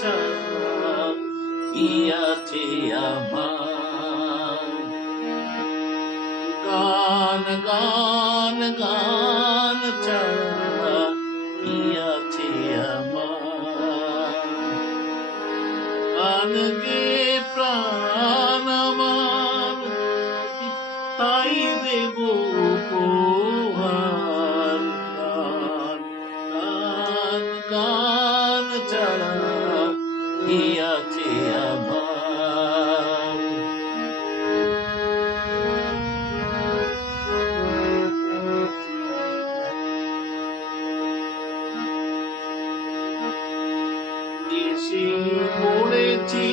ছাড়া কি আছে আমার? গান গান গান ছাড়া কি আছে আমার? গান গে প্রাণ আমার, তাই দেব উপহার। গান গান গান ছাড়া কি আছে আমার? এসে পড়েছি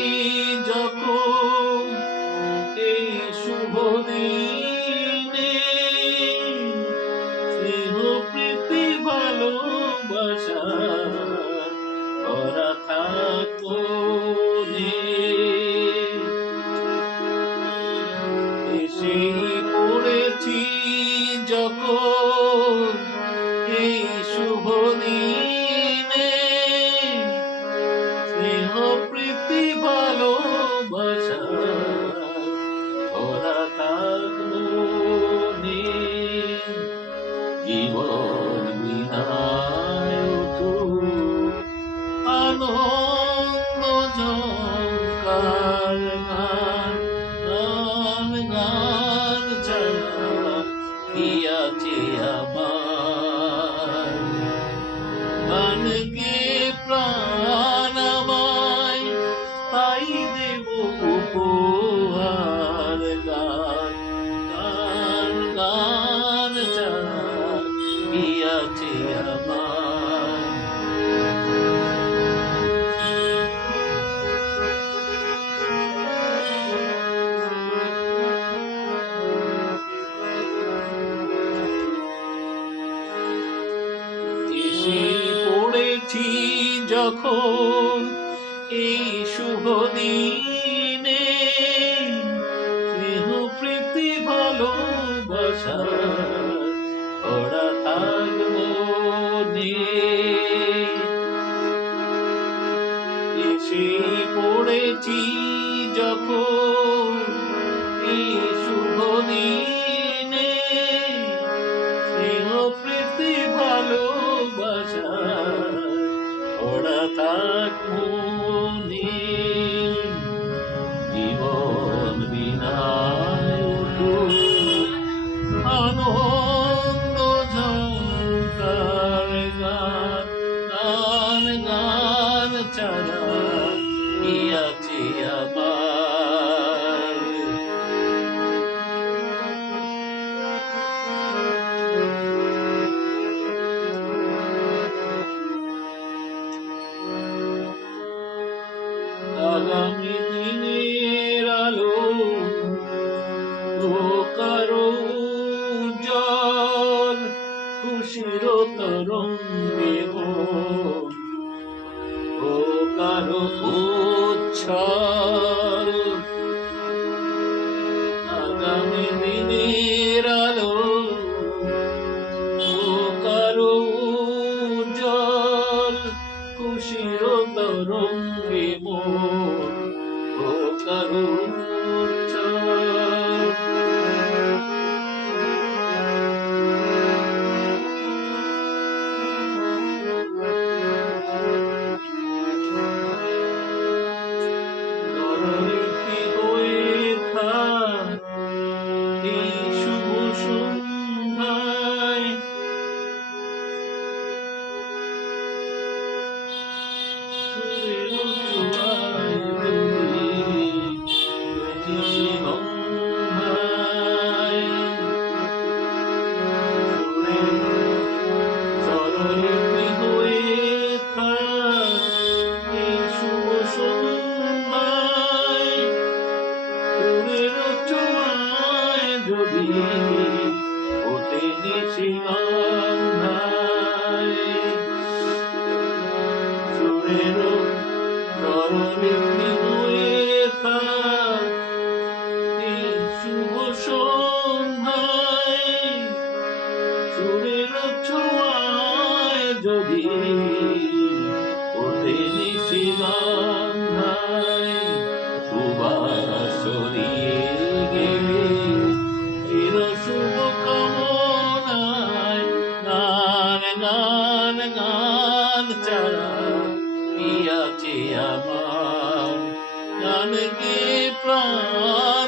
যখন এই শুভ দিনে, স্নেহ প্রীতি ভালোবাসা ভরা থাকো এসে পড়েছি যখন এই শুভ দিনে, স্নেহ প্রীতি ভালোবাসা ভরা থাকো জীবন বিনায় আনন্দ ঝঙ্কার। গান গান গান ছাড়া কি আছে আমার? গান গে প্রাণ আমায়, তাই দেব উপহার। গান গান গান ছাড়া কি আছে আমার? এসে পড়েছি যখন এই শুভ দিনে, স্নেহ প্রীতি ভালোবাসা ওরা থাকবো এসে পড়েছি যখন এই শুভ দিনে, স্নেহ প্রীতি ভালোবাসা ওরা থাকবো জীবন বিনায় আনন্দ ঝঙ্কার। গান গান গান ছাড়া কি আছে আমার? আগামী দিনের আলো ও কারো জল, খুশির তরঙ্গে ও কারো উচ্ছল। আগামী দিনের আলো ও কারো জল, খুশির তরঙ্গে ও কারো এই শুভ সন্ধ্যায় স্বরলিপি হয়ে থাক এই শুভ সন্ধ্যায়, সুরের ছোঁয়ায় যদি ওঠে নিশিগন্ধায়। সুরের স্বরলিপি হয়ে থাক এই শুভ সন্ধ্যায়, সুরের ছোঁয়ায় যদি ওঠে নিশিগন্ধায়। গান গান ছাড়া কি আছে আমার, গান গে প্রাণ